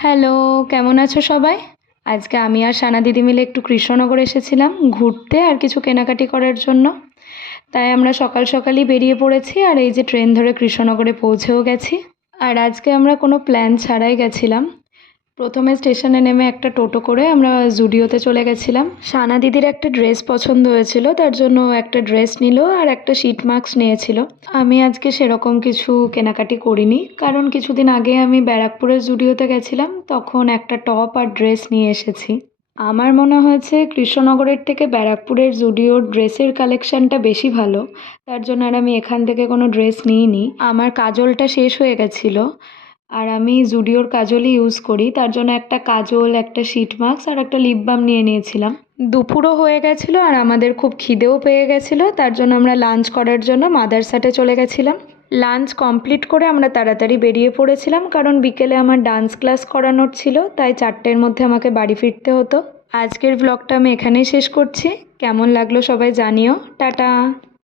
Hello, কেমন আছো সবাই? আজকে আমি আর সানা দিদি মিলে একটু কৃষ্ণনগর এসেছিলাম ঘুরতে আর কিছু কেনাকাটি করার জন্য। তাই আমরা সকাল সকালই বেরিয়ে পড়েছি আর এই যে ট্রেন ধরে কৃষ্ণনগরে পৌঁছেও গেছি। আর আজকে আমরা কোনো প্ল্যান ছাড়াই গেছিলাম। প্রথমে স্টেশনে নেমে একটা টোটো করে আমরা জুডিওতে চলে গেছিলাম। সানা দিদির একটা ড্রেস পছন্দ হয়েছিল, তার জন্য ও একটা ড্রেস নিল আর একটা শিট মাস্ক নিয়েছিল। আমি আজকে সেরকম কিছু কেনাকাটি করিনি, কারণ কিছুদিন আগে আমি ব্যারাকপুরের জুডিওতে গেছিলাম, তখন একটা টপ আর ড্রেস নিয়ে এসেছি। আমার মনে হয়েছে কৃষ্ণনগরের থেকে ব্যারাকপুরের জুডিওর ড্রেসের কালেকশানটা বেশি ভালো, তার জন্য আর আমি এখান থেকে কোনো ড্রেস নিইনি। আমার কাজলটা শেষ হয়ে গেছিলো, আর আমি জুডিওর কাজলই ইউজ করি, তার জন্য একটা কাজল, একটা শিট মাস্ক আর একটা লিপ বাম নিয়ে নিয়েছিলাম। দুপুরও হয়ে গেছিলো আর আমাদের খুব খিদেও পেয়ে গেছিলো, তার জন্য আমরা লাঞ্চ করার জন্য মাদারসাটে চলে গেছিলাম। লাঞ্চ কমপ্লিট করে আমরা তাড়াতাড়ি বেরিয়ে পড়েছিলাম, কারণ বিকেলে আমার ডান্স ক্লাস করানোর ছিল, তাই 4টের মধ্যে আমাকে বাড়ি ফিরতে হতো। আজকের ব্লগটা আমি এখানেই শেষ করছি। কেমন লাগলো সবাই জানিও। টাটা।